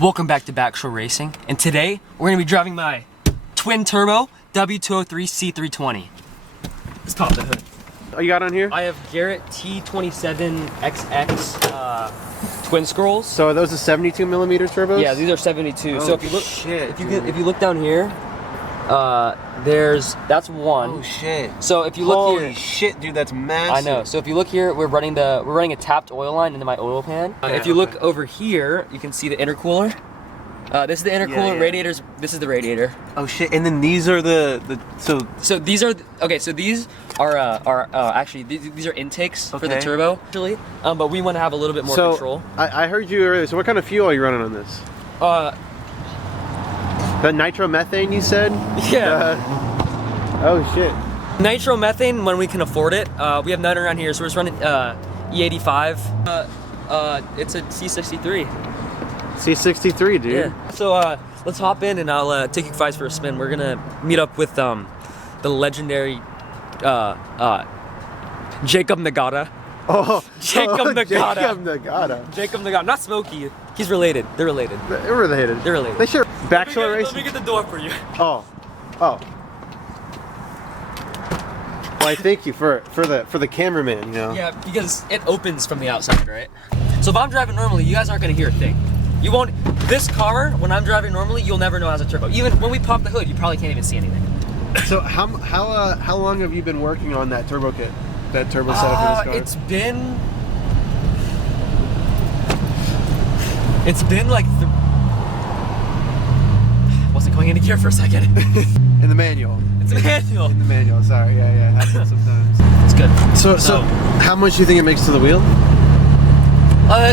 Welcome back to Backshore Racing, and today we're going to be driving my twin turbo W203 C320. Let's pop the hood. Oh, you got on here? I have Garrett T27XX twin scrolls. So are those the 72 millimeter turbos? Yeah, these are 72. Oh, so if you look, shit, if you look down here, that's one. Oh shit. So if you look here, holy shit, dude, that's massive. I know. So if you look here, we're running a tapped oil line into my oil pan. If you look over here, you can see the intercooler. This is the intercooler. Radiators. This is the radiator. Oh shit! And then these are so these are okay. So these are actually these are intakes for the turbo actually. But we want to have a little bit more control. I heard you earlier. So what kind of fuel are you running on this? The nitromethane you said? Yeah. Oh shit. Nitromethane when we can afford it. We have none around here, so we're just running E85. It's a C63. C63, dude. Yeah. So let's hop in and I'll take you guys for a spin. We're gonna meet up with the legendary Jacob Nagata. Oh, Jacob Nagata. Jacob Nagata. Jacob Nagata. Not Smokey. He's related. They're related. They're related. They're related. They share Backshore Racing. Let me get the door for you. Oh. Well, I thank you for the cameraman, you know. Yeah, because it opens from the outside, right? So if I'm driving normally, you guys aren't gonna hear a thing. You won't. This car, when I'm driving normally, you'll never know it has a turbo. Even when we pop the hood, you probably can't even see anything. So how long have you been working on that turbo kit, that turbo setup for this car? It's been like wasn't going into gear for a second. In the manual. It's a manual. In the manual. Sorry. Yeah. It happens sometimes. It's good. So how much do you think it makes to the wheel?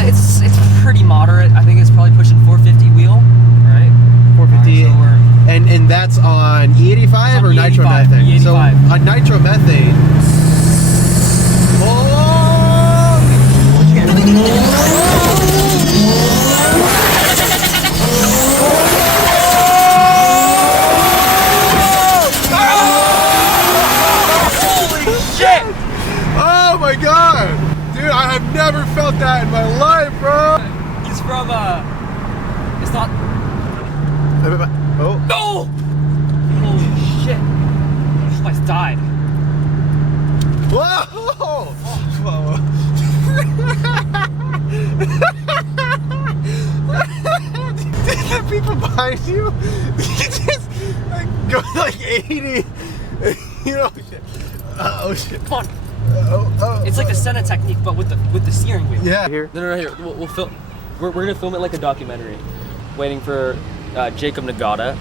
It's pretty moderate. I think it's probably pushing 450 wheel, right? 450. Right, so and that's on E85 or E85, nitromethane? E85. So on nitromethane. Holy shit! Oh my god! Dude, I have never felt that in my life, bro! He's from, it's not... Oh. No! Holy shit. This place died. Whoa! Whoa. The people behind you, just like, go like 80. You know, shit. Oh shit. Come on. It's like the Senna technique, but with the steering wheel. Yeah. Here. No, here. We'll film. We're gonna film it like a documentary. Waiting for Jacob Nagata.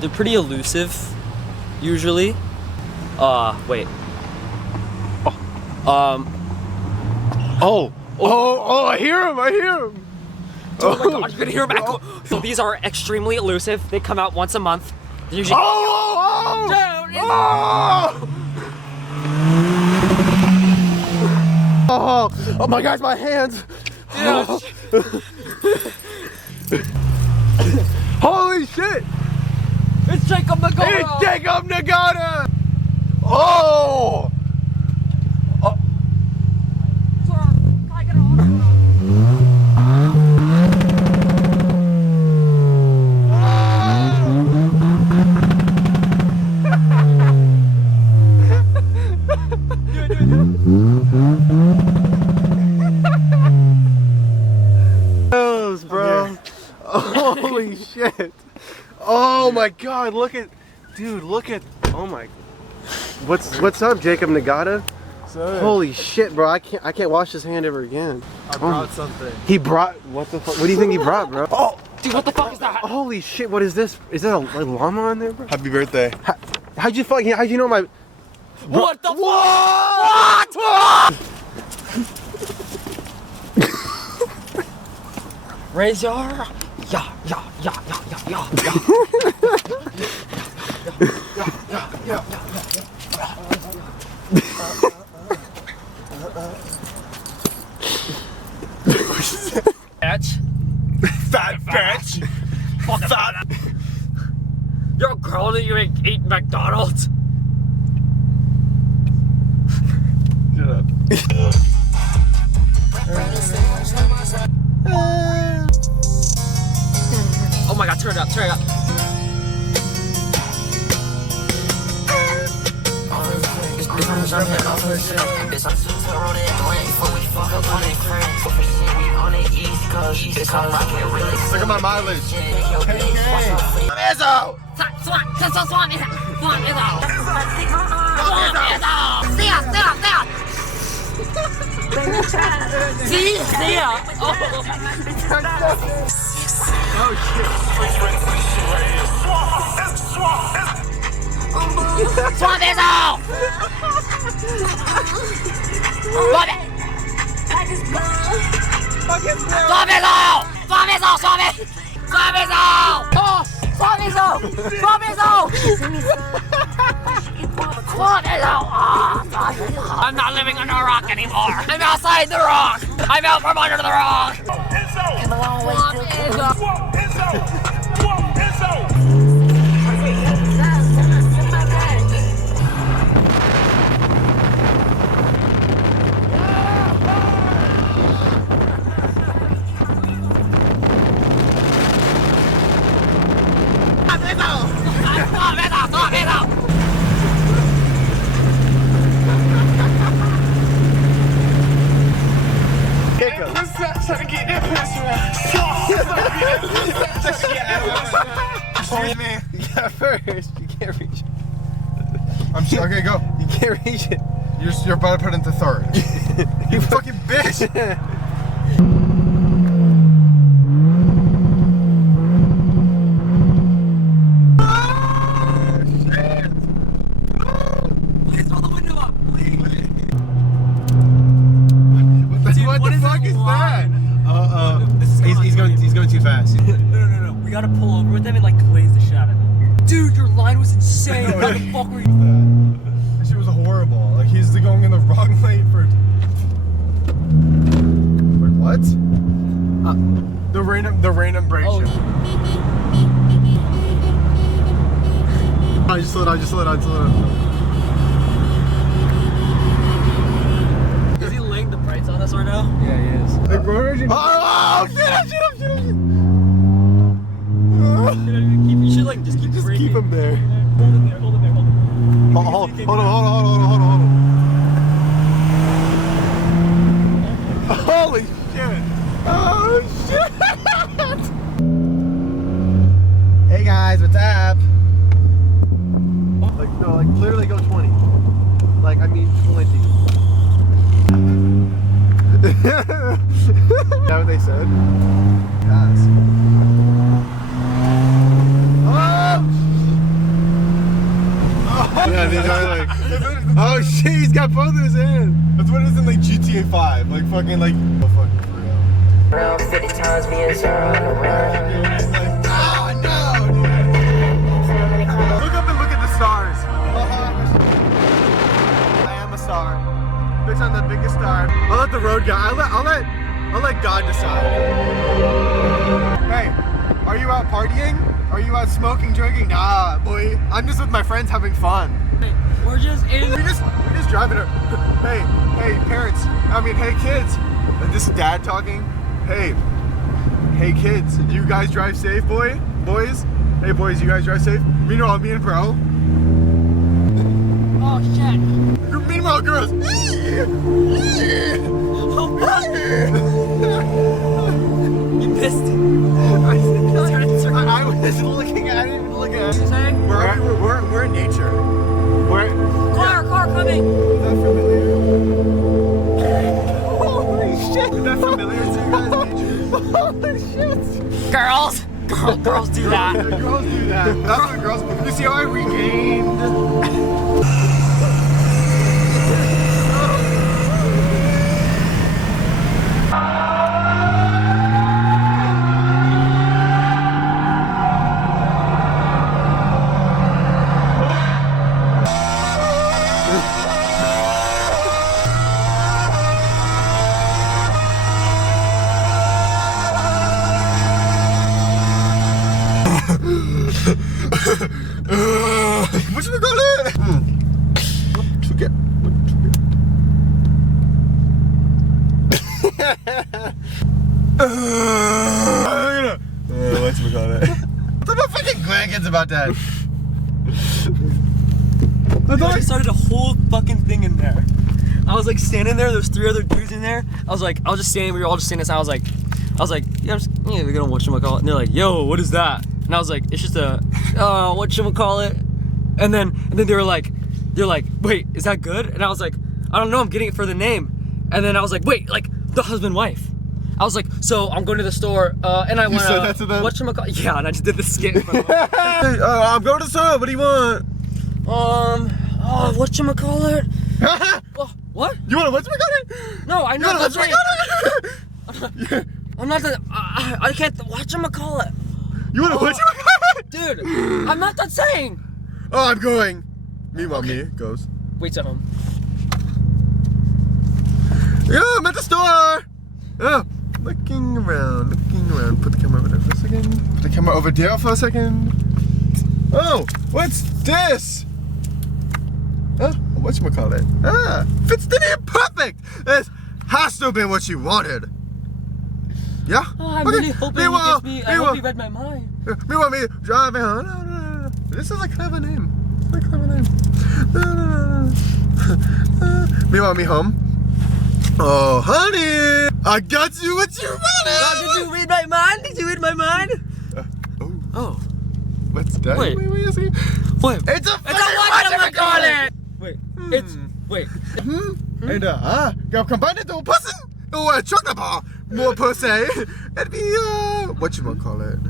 They're pretty elusive, usually. Wait. Oh, I hear him. Oh my god, you're gonna hear him echo. So these are extremely elusive. They come out once a month. They're usually Oh my gosh, my hands. Holy shit. It's Jacob Nagata. It's Jacob Nagata. Oh. Bro. Holy shit. Oh my god, look at oh my. What's up, Jacob Nagata? Holy shit, bro. I can't wash his hand ever again. I brought something. He brought what the fuck? What do you think he brought, bro? Oh, dude, what the fuck is that? Holy shit, what is this? Is that a llama on there, bro? Happy birthday. How'd you know my What the what? What? Raise your yeah. Fat bitch. Fat. You're a girl that you eat McDonald's. Shut up. Look at my mileage. I'm not living under a rock anymore. I'm outside the rock. I'm out from under the rock. Excuse me. Yeah, first. You can't reach it. I'm sure. Okay, go. You can't reach it. You're about to put into third. You fucking bitch. Please roll the window up, please. What the fuck is that? He's going too fast. No. We gotta pull over with him and like glaze the shit out of him. Dude, your line was insane. How the fuck were you? That shit was horrible. Like he's going in the wrong lane for. Wait, what? The random brake show. I just slowed down. Is he laying the brights on us right now? Yeah, he is. Like, bro, Oh, shit. You should like just keep Keep him there. Hold him there. Hold on. Holy shit. Oh, shit. Hey, guys, what's up? Like, no, like, literally go 20. Like, I mean, 20. Is that what they said? Yes. Yeah, these are like. Oh shit, he's got both of his hands. That's what it is in like GTA 5. Like fucking like. Oh fucking for real. Around 50 times me and Sarah on the run. Oh no, dude. Look up and look at the stars. I am a star. Bitch, I'm the biggest star. I'll let the road guy. I'll let God decide. Hey, are you out partying? Are you out smoking, drinking? Nah, boy. I'm just with my friends having fun. We're just in. We just driving it. Hey, parents. Hey, kids. This is dad talking. Hey, kids. You guys drive safe, boys. Hey, boys. You guys drive safe. Meanwhile, me and bro. Oh shit. Meanwhile, girls. You pissed. I was looking at it. Look at it. What you saying? We're in nature. Car coming. Is that familiar? Holy shit! Is that familiar to you guys? Nature? Holy shit! Girls do that. Yeah, girls do that. That's what girls. You see how I regained? Whatchamacallit? Whatchamacallit? What the fucking grandkids about that? I thought I started a whole fucking thing in there. I was like standing there. There's 3 other dudes in there. I was just standing. We were all just standing. I was like, yeah, we're gonna whatchamacallit. And they're like, yo, what is that? And I was like, it's just a, whatchamacallit. And then they're like, wait, is that good? And I was like, I don't know. I'm getting it for the name. And then I was like, wait, like the husband wife. I was like, so I'm going to the store and I want said that to them? whatchamacallit. Yeah, and I just did the skit. Hey, I'm going to the store. What do you want? Whatchamacallit? What? You want a whatchamacallit? No, I know. You want a whatchamacallit? I'm not the. I can't. Whatchamacallit? You want a whatchamacallit? Dude, I'm not that saying. Oh, I'm going. Meanwhile, me goes. Wait's at home. Yeah, I'm at the store. Oh, looking around. Put the camera over there for a second. Put the camera over there for a second. Oh, what's this? Whatchamacallit? Ah, fits the name perfect. This has to have been what you wanted. Yeah? Oh, I'm Okay. really hoping he gets me. I hope he read my mind. Meanwhile, me driving. No. This is a clever name. Meanwhile, me home. Oh, honey, I got you what you wanted. Oh, did you read my mind? Oh. What's that? Wait. Wait a second. What? It's a whatchamacallit. Wait. Wait. And you combine it to a person or a chocolate bar, more per se. It'd be whatchamacallit.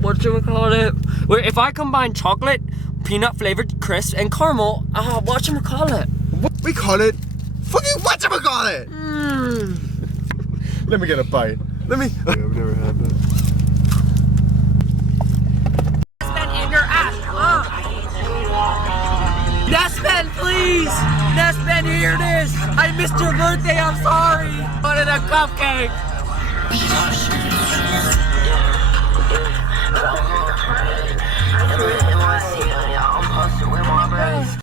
Whatchamacallit? Wait, if I combine chocolate, peanut flavored crisp, and caramel, whatchamacallit? We call it fucking whatchamacallit. Let me get a bite. Let me. I've never had that. In your ass. Nespen, please! Nespen, here it is! I missed your birthday, I'm sorry! Wanted a cupcake!